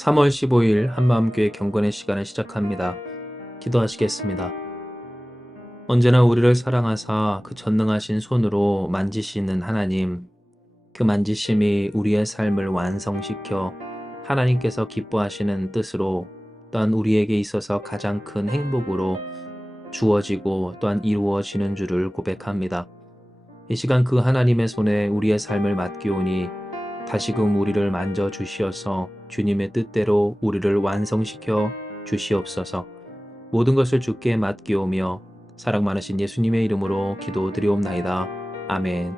3월 15일 한마음교회 경건의 시간을 시작합니다. 기도하시겠습니다. 언제나 우리를 사랑하사 그 전능하신 손으로 만지시는 하나님, 그 만지심이 우리의 삶을 완성시켜 하나님께서 기뻐하시는 뜻으로 또한 우리에게 있어서 가장 큰 행복으로 주어지고 또한 이루어지는 줄을 고백합니다. 이 시간 그 하나님의 손에 우리의 삶을 맡기오니 다시금 우리를 만져 주시어서 주님의 뜻대로 우리를 완성시켜 주시옵소서. 모든 것을 주께 맡기오며 사랑 많으신 예수님의 이름으로 기도드리옵나이다. 아멘.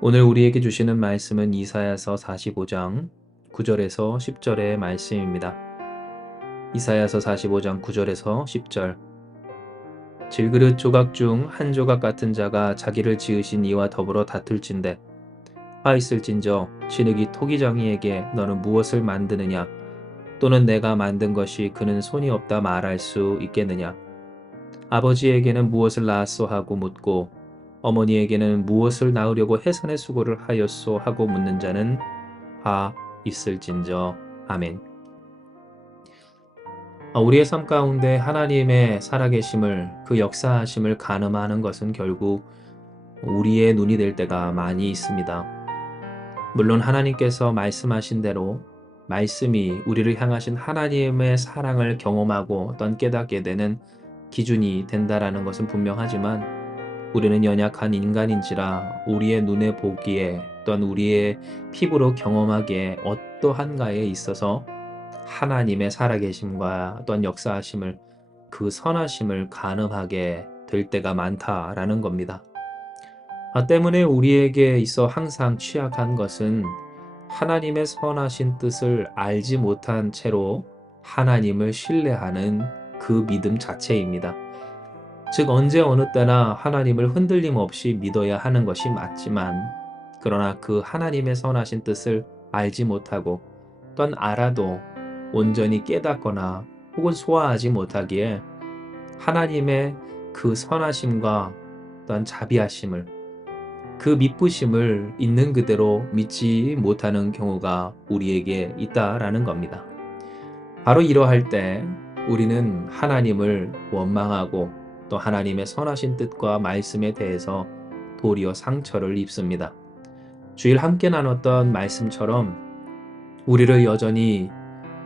오늘 우리에게 주시는 말씀은 이사야서 45장 9절에서 10절의 말씀입니다. 이사야서 45장 9절에서 10절. 질그릇 조각 중 한 조각 같은 자가 자기를 지으신 이와 더불어 다툴진대 화 있을진저 진흙이 토기장이에게 너는 무엇을 만드느냐 또는 내가 만든 것이 그는 손이 없다 말할 수 있겠느냐. 아버지에게는 무엇을 낳았소 하고 묻고 어머니에게는 무엇을 낳으려고 해산의 수고를 하였소 하고 묻는 자는 화 있을진저. 아멘. 우리의 삶 가운데 하나님의 살아계심을, 그 역사하심을 가늠하는 것은 결국 우리의 눈이 될 때가 많이 있습니다. 물론 하나님께서 말씀하신 대로 말씀이 우리를 향하신 하나님의 사랑을 경험하고 또한 깨닫게 되는 기준이 된다라는 것은 분명하지만 우리는 연약한 인간인지라 우리의 눈에 보기에 또한 우리의 피부로 경험하기에 어떠한가에 있어서 하나님의 살아계심과 또한 역사하심을, 그 선하심을 가늠하게 될 때가 많다라는 겁니다. 때문에 우리에게 있어 항상 취약한 것은 하나님의 선하신 뜻을 알지 못한 채로 하나님을 신뢰하는 그 믿음 자체입니다. 즉 언제 어느 때나 하나님을 흔들림 없이 믿어야 하는 것이 맞지만, 그러나 그 하나님의 선하신 뜻을 알지 못하고 또한 알아도 온전히 깨닫거나 혹은 소화하지 못하기에 하나님의 그 선하심과 또한 자비하심을, 그 미쁘심을 있는 그대로 믿지 못하는 경우가 우리에게 있다라는 겁니다. 바로 이러할 때 우리는 하나님을 원망하고 또 하나님의 선하신 뜻과 말씀에 대해서 도리어 상처를 입습니다. 주일 함께 나눴던 말씀처럼 우리를 여전히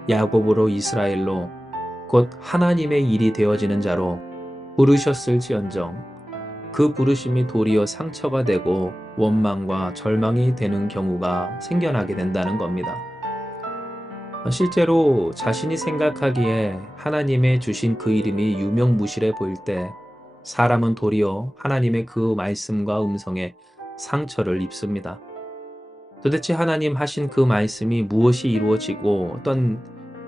야곱으로 이스라엘로 곧 하나님의 일이 되어지는 자로 부르셨을지언정 그 부르심이 도리어 상처가 되고 원망과 절망이 되는 경우가 생겨나게 된다는 겁니다. 실제로 자신이 생각하기에 하나님의 주신 그 이름이 유명무실해 보일 때 사람은 도리어 하나님의 그 말씀과 음성에 상처를 입습니다. 도대체 하나님 하신 그 말씀이 무엇이 이루어지고 어떤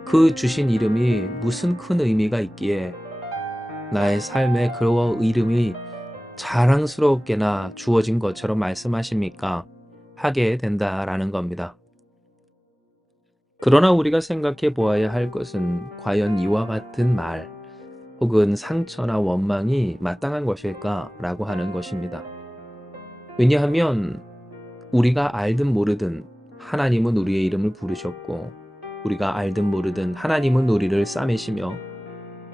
그 주신 이름이 무슨 큰 의미가 있기에 나의 삶에 그 이름이 자랑스럽게나 주어진 것처럼 말씀하십니까? 하게 된다라는 겁니다. 그러나 우리가 생각해 보아야 할 것은 과연 이와 같은 말 혹은 상처나 원망이 마땅한 것일까라고 하는 것입니다. 왜냐하면 우리가 알든 모르든 하나님은 우리의 이름을 부르셨고, 우리가 알든 모르든 하나님은 우리를 싸매시며,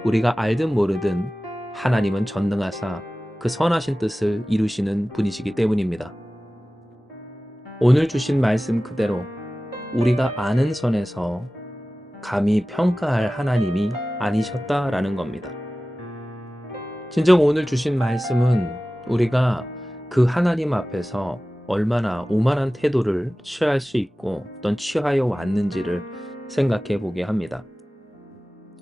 우리가 알든 모르든 하나님은 전능하사 그 선하신 뜻을 이루시는 분이시기 때문입니다. 오늘 주신 말씀 그대로 우리가 아는 선에서 감히 평가할 하나님이 아니셨다라는 겁니다. 진정 오늘 주신 말씀은 우리가 그 하나님 앞에서 얼마나 오만한 태도를 취할 수 있고 어떤 취하여 왔는지를 생각해 보게 합니다.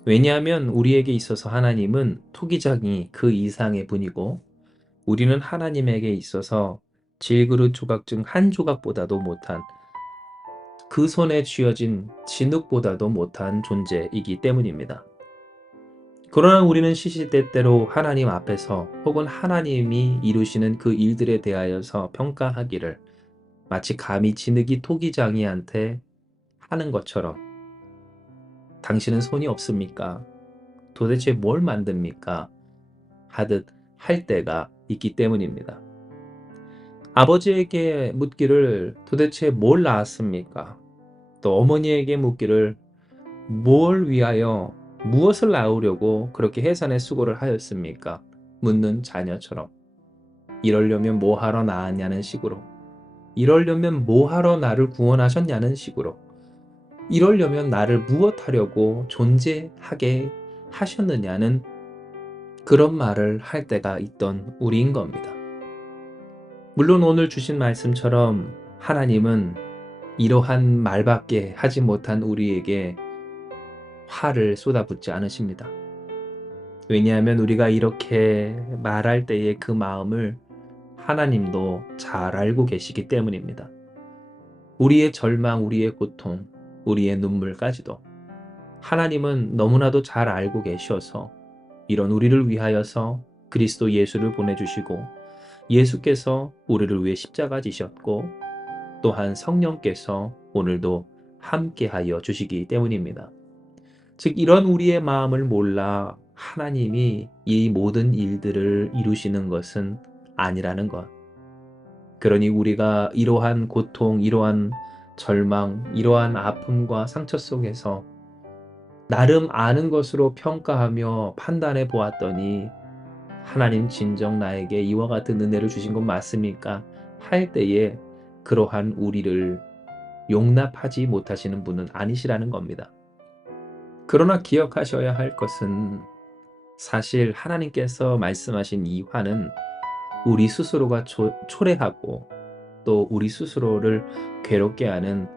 왜냐하면 우리에게 있어서 하나님은 토기장이 그 이상의 분이고 우리는 하나님에게 있어서 질그릇 조각 중 한 조각보다도 못한, 그 손에 쥐어진 진흙보다도 못한 존재이기 때문입니다. 그러나 우리는 시시때때로 하나님 앞에서 혹은 하나님이 이루시는 그 일들에 대하여서 평가하기를 마치 감히 진흙이 토기장이한테 하는 것처럼, 당신은 손이 없습니까? 도대체 뭘 만듭니까? 하듯 할 때가 있기 때문입니다. 아버지에게 묻기를 도대체 뭘 낳았습니까? 또 어머니에게 묻기를 뭘 위하여 무엇을 낳으려고 그렇게 해산의 수고를 하였습니까? 묻는 자녀처럼 이러려면 뭐하러 낳았냐는 식으로 이러려면 뭐하러 나를 구원하셨냐는 식으로 이러려면 나를 무엇하려고 존재하게 하셨느냐는 그런 말을 할 때가 있던 우리인 겁니다. 물론 오늘 주신 말씀처럼 하나님은 이러한 말밖에 하지 못한 우리에게 화를 쏟아붓지 않으십니다. 왜냐하면 우리가 이렇게 말할 때의 그 마음을 하나님도 잘 알고 계시기 때문입니다. 우리의 절망, 우리의 고통, 우리의 눈물까지도 하나님은 너무나도 잘 알고 계셔서 이런 우리를 위하여서 그리스도 예수를 보내주시고 예수께서 우리를 위해 십자가 지셨고 또한 성령께서 오늘도 함께하여 주시기 때문입니다. 즉 이런 우리의 마음을 몰라 하나님이 이 모든 일들을 이루시는 것은 아니라는 것. 그러니 우리가 이러한 고통, 이러한 절망, 이러한 아픔과 상처 속에서 나름 아는 것으로 평가하며 판단해 보았더니 하나님 진정 나에게 이와 같은 은혜를 주신 것 맞습니까? 할 때에 그러한 우리를 용납하지 못하시는 분은 아니시라는 겁니다. 그러나 기억하셔야 할 것은 사실 하나님께서 말씀하신 이 화는 우리 스스로가 초래하고 또 우리 스스로를 괴롭게 하는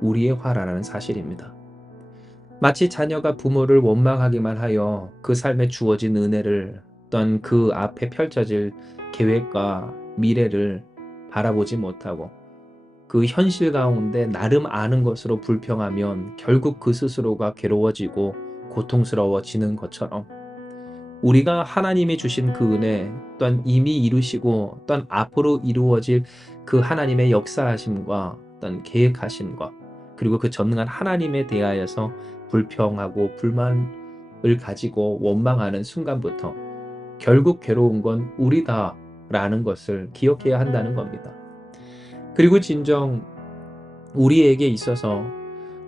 우리의 화라는 사실입니다. 마치 자녀가 부모를 원망하기만 하여 그 삶에 주어진 은혜를 또한 그 앞에 펼쳐질 계획과 미래를 바라보지 못하고 그 현실 가운데 나름 아는 것으로 불평하면 결국 그 스스로가 괴로워지고 고통스러워지는 것처럼 우리가 하나님이 주신 그 은혜 또한 이미 이루시고 또한 앞으로 이루어질 그 하나님의 역사하심과 또한 계획하심과 그리고 그 전능한 하나님에 대하여서 불평하고 불만을 가지고 원망하는 순간부터 결국 괴로운 건 우리다라는 것을 기억해야 한다는 겁니다. 그리고 진정 우리에게 있어서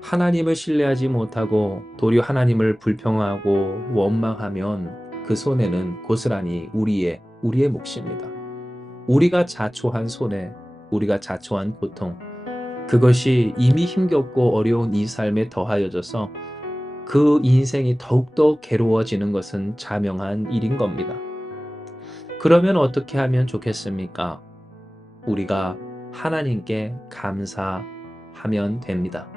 하나님을 신뢰하지 못하고 도리어 하나님을 불평하고 원망하면 그 손해는 고스란히 우리의 몫입니다. 우리가 자초한 손해, 우리가 자초한 고통, 그것이 이미 힘겹고 어려운 이 삶에 더하여져서 그 인생이 더욱더 괴로워지는 것은 자명한 일인 겁니다. 그러면 어떻게 하면 좋겠습니까? 우리가 하나님께 감사하면 됩니다.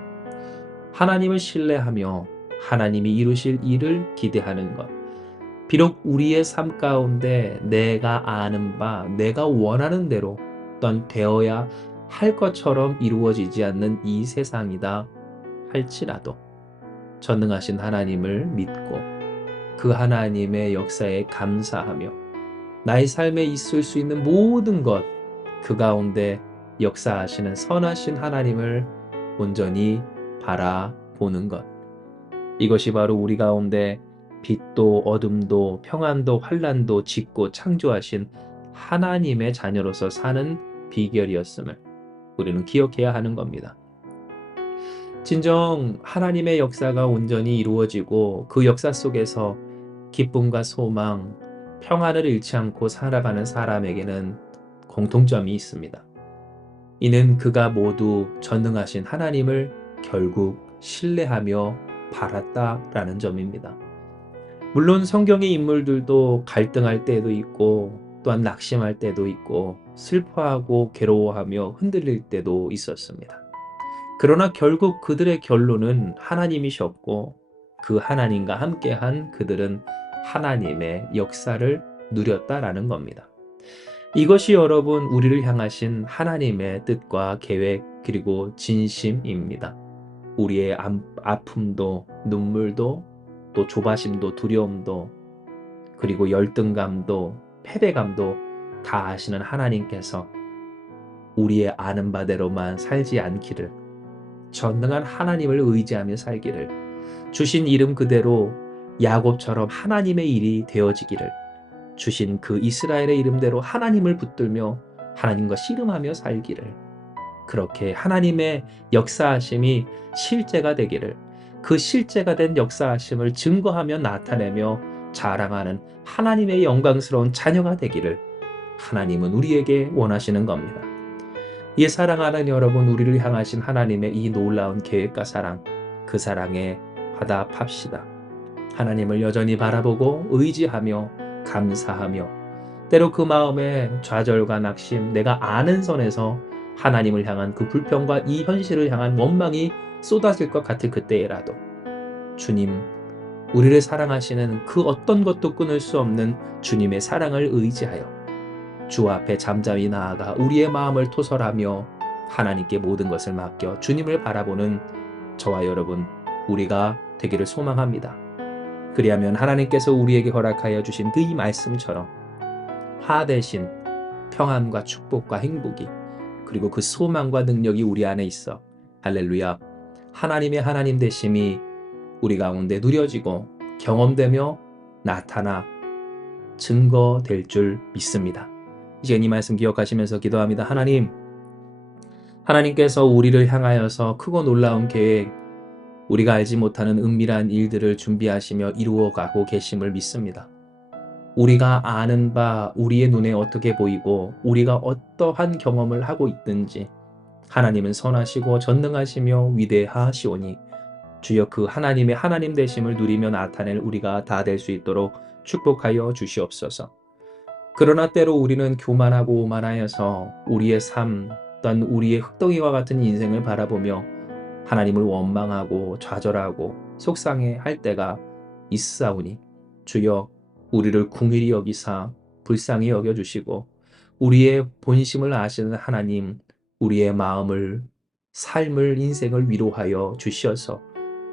하나님을 신뢰하며 하나님이 이루실 일을 기대하는 것. 비록 우리의 삶 가운데 내가 아는 바, 내가 원하는 대로 또한 되어야 할 것처럼 이루어지지 않는 이 세상이다 할지라도 전능하신 하나님을 믿고 그 하나님의 역사에 감사하며 나의 삶에 있을 수 있는 모든 것, 그 가운데 역사하시는 선하신 하나님을 온전히 바라보는 것. 이것이 바로 우리 가운데 빛도 어둠도 평안도 환난도 짓고 창조하신 하나님의 자녀로서 사는 비결이었음을 우리는 기억해야 하는 겁니다. 진정 하나님의 역사가 온전히 이루어지고 그 역사 속에서 기쁨과 소망, 평안을 잃지 않고 살아가는 사람에게는 공통점이 있습니다. 이는 그가 모두 전능하신 하나님을 결국 신뢰하며 바랐다라는 점입니다. 물론 성경의 인물들도 갈등할 때도 있고 또한 낙심할 때도 있고 슬퍼하고 괴로워하며 흔들릴 때도 있었습니다. 그러나 결국 그들의 결론은 하나님이셨고 그 하나님과 함께한 그들은 하나님의 역사를 누렸다라는 겁니다. 이것이 여러분 우리를 향하신 하나님의 뜻과 계획 그리고 진심입니다. 우리의 아픔도 눈물도 또 조바심도 두려움도 그리고 열등감도 패배감도 다 아시는 하나님께서 우리의 아는 바대로만 살지 않기를 전능한 하나님을 의지하며 살기를 주신 이름 그대로 야곱처럼 하나님의 일이 되어지기를 주신 그 이스라엘의 이름대로 하나님을 붙들며 하나님과 씨름하며 살기를 그렇게 하나님의 역사하심이 실제가 되기를, 그 실제가 된 역사하심을 증거하며 나타내며 자랑하는 하나님의 영광스러운 자녀가 되기를 하나님은 우리에게 원하시는 겁니다. 이 사랑하는 여러분, 우리를 향하신 하나님의 이 놀라운 계획과 사랑, 그 사랑에 화답합시다. 하나님을 여전히 바라보고 의지하며 감사하며, 때로 그 마음에 좌절과 낙심, 내가 아는 선에서 하나님을 향한 그 불평과 이 현실을 향한 원망이 쏟아질 것 같을 그때에라도 주님, 우리를 사랑하시는 그 어떤 것도 끊을 수 없는 주님의 사랑을 의지하여 주 앞에 잠잠히 나아가 우리의 마음을 토설하며 하나님께 모든 것을 맡겨 주님을 바라보는 저와 여러분, 우리가 되기를 소망합니다. 그리하면 하나님께서 우리에게 허락하여 주신 그 이 말씀처럼 화 대신 평안과 축복과 행복이, 그리고 그 소망과 능력이 우리 안에 있어 할렐루야, 하나님의 하나님 되심이 우리 가운데 누려지고 경험되며 나타나 증거될 줄 믿습니다. 이제 이 말씀 기억하시면서 기도합니다. 하나님께서 우리를 향하여서 크고 놀라운 계획, 우리가 알지 못하는 은밀한 일들을 준비하시며 이루어가고 계심을 믿습니다. 우리가 아는 바 우리의 눈에 어떻게 보이고 우리가 어떠한 경험을 하고 있든지 하나님은 선하시고 전능하시며 위대하시오니 주여 그 하나님의 하나님 되심을 누리며 나타낼 우리가 다 될 수 있도록 축복하여 주시옵소서. 그러나 때로 우리는 교만하고 오만하여서 우리의 삶 또한 우리의 흙덩이와 같은 인생을 바라보며 하나님을 원망하고 좌절하고 속상해할 때가 있사오니 주여 우리를 긍휼히 여기사 불쌍히 여겨주시고 우리의 본심을 아시는 하나님, 우리의 마음을, 삶을, 인생을 위로하여 주시어서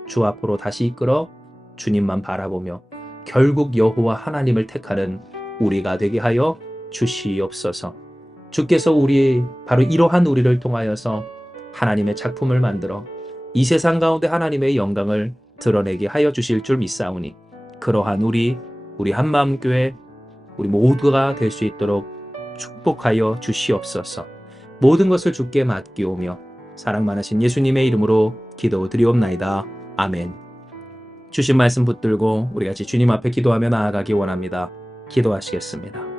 주 앞으로 다시 이끌어 주님만 바라보며 결국 여호와 하나님을 택하는 우리가 되게 하여 주시옵소서. 주께서 바로 이러한 우리를 통하여서 하나님의 작품을 만들어 이 세상 가운데 하나님의 영광을 드러내게 하여 주실 줄 믿사오니 그러한 우리 한마음교회 우리 모두가 될 수 있도록 축복하여 주시옵소서. 모든 것을 주께 맡기오며 사랑 많으신 예수님의 이름으로 기도드리옵나이다. 아멘. 주신 말씀 붙들고 우리 같이 주님 앞에 기도하며 나아가기 원합니다. 기도하시겠습니다.